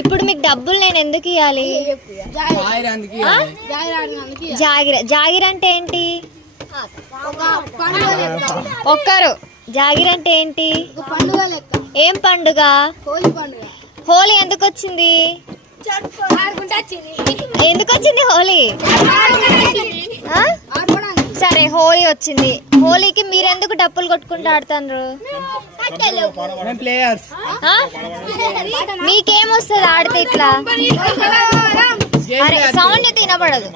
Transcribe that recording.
ఇప్పుడు మీకు డబ్బులు నేను ఎందుకు ఇవ్వాలి? జాగిర్ అంటే ఏంటి? ఒక్కరు జాగిర్ అంటే ఏంటి? ఏం పండుగ? హోలీ ఎందుకు వచ్చింది? ఎందుకు వచ్చింది హోలీ? సరే హోలీ వచ్చింది. హోలీకి మీరెందుకు డప్పులు కొట్టుకుంటూ ఆడుతున్నారు? మీకేమొస్తుంది ఆడితే ఇట్లా? అరే సౌండ్ తినబడదు.